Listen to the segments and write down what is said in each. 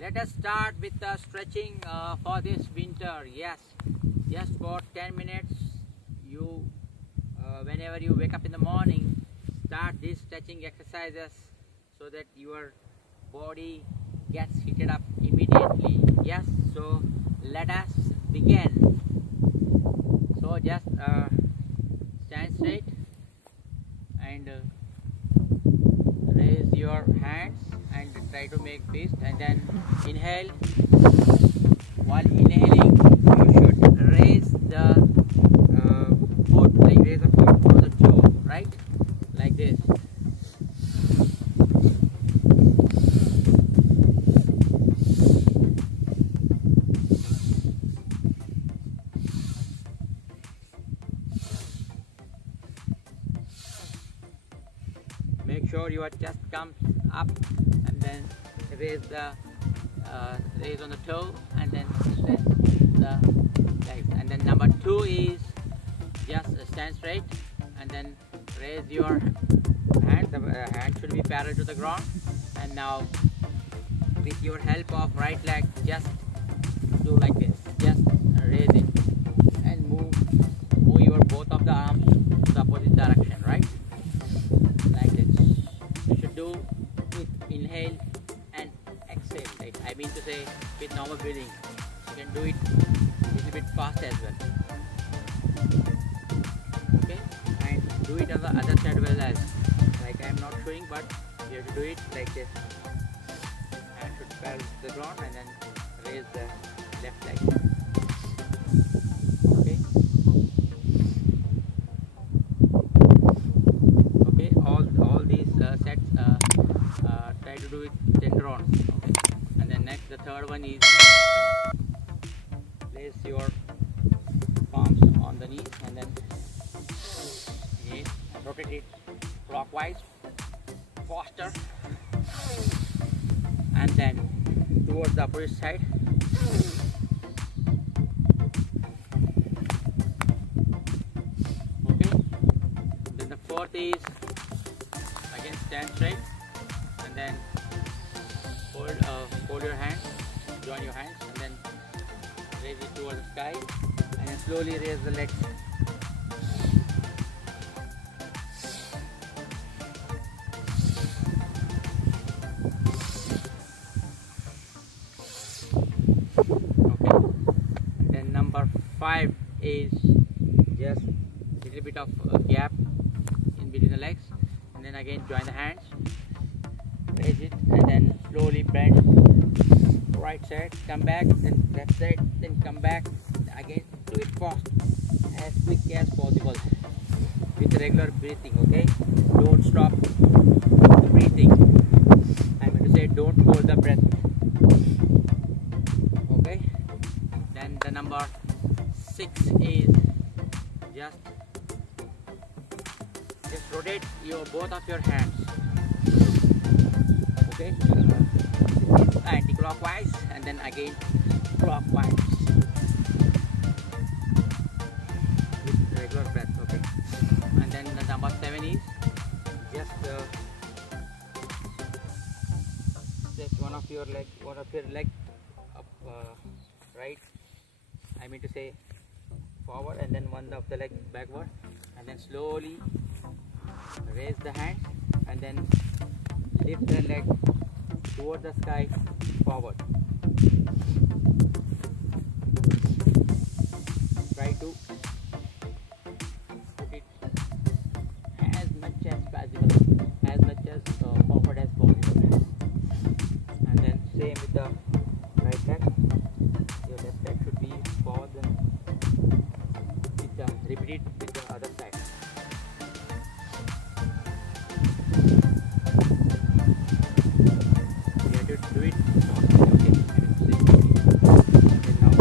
let us start with the stretching for this winter. Yes, just for 10 minutes. You, whenever you wake up in the morning, start these stretching exercises so that your body gets heated up immediately. Yes, so let us begin. So just stand straight and raise your hands and try to make fist, and then inhale. While inhaling, you should raise the foot, like raise the foot on the toe, right? Like this. Make sure your chest comes up, and then raise on the toe, and then stretch the legs. And then number 2 is just stand straight, and then raise your hand. The hand should be parallel to the ground. And now, with your help of right leg, just do like this. Just raise it and move your both of the arms to the opposite direction, right? Like this. You should do with inhale and exhale. Like I mean to say, with normal breathing. You can do it a little bit fast as well. Okay, and do it on the other side well as. Like I am not showing, but you have to do it like this. Hand should parallel to the ground, and then raise the left leg. Okay. Okay, all these sets try to do it 10 rounds. Okay, and then next, the third one is place your palms on the knees, and then rotate it clockwise, faster, and then towards the opposite side. Okay, then the fourth is again stand straight, and then hold your hands, join your hands, and then raise it towards the sky, and then slowly raise the legs. Okay, then number 5 is just a little bit of gap in between the legs, and then again join the hands, raise it, and then slowly bend right side, come back, then left side, then come back again. Do it fast, as quick as possible, with regular breathing. Okay, don't stop the breathing. I'm going to say don't hold the breath. Okay, then the number 6 is just rotate both of your hands. Okay, anti-clockwise, and then again clockwise with regular breath. Okay, and then the number 7 is just take one of your leg up, right, I mean to say forward, and then one of the leg backward, and then slowly raise the hand, and then lift the leg toward the sky, forward. Try to put it as much as possible, as much as forward as possible. And then same with the right leg. Your left leg should be forward, then repeat it with the other side. Do it. Okay. And now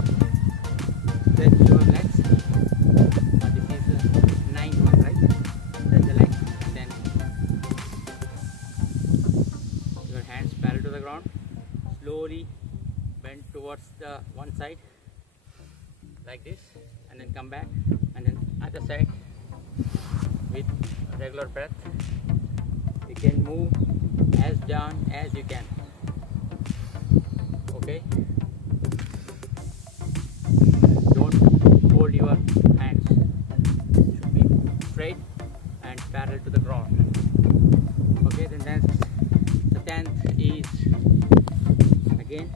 stretch your legs. This is the 9th one, right? Stretch the legs, and then your hands parallel to the ground. Slowly bend towards the one side, like this, and then come back, and then other side with regular breath. You can move as down as you can. Okay, don't hold your hands, should be straight and parallel to the ground. Okay, then next, the 10th is again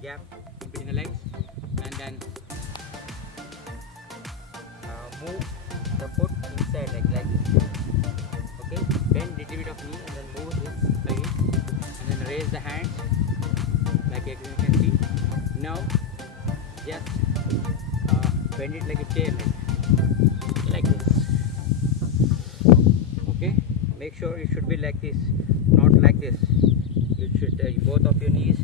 gap between the legs, and then move the foot inside like this. Okay, bend little bit of knee and then move this again, and then raise the hands like you can see. Now just bend it like a chair, like this. Okay, make sure it should be like this, not like this. You should both of your knees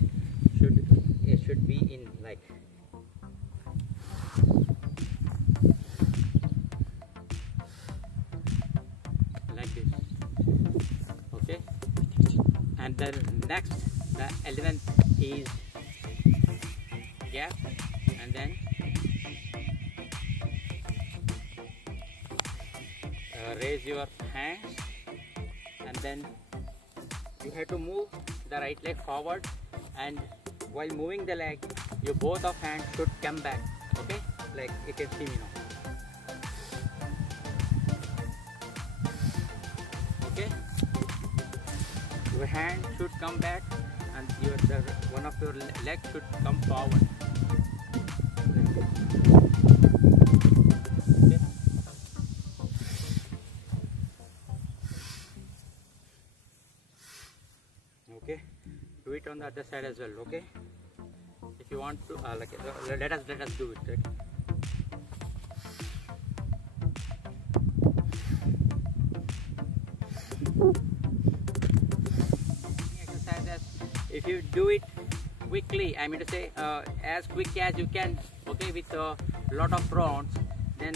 should be in like this. Okay, and then next, the 11th is gap, and then raise your hands, and then you have to move the right leg forward, and while moving the leg, your both of hands should come back. Okay, like you can see me now. Okay, your hand should come back, and one of your legs should come forward. Okay. Okay, do it on the other side as well. Okay, if you want to let us do it, right? Exercises, if you do it quickly, I mean to say as quick as you can, okay, with a lot of rounds, then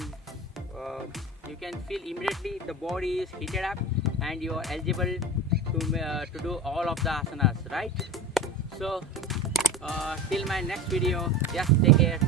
you can feel immediately the body is heated up and you are eligible to do all of the asanas, right? So till my next video, just take care.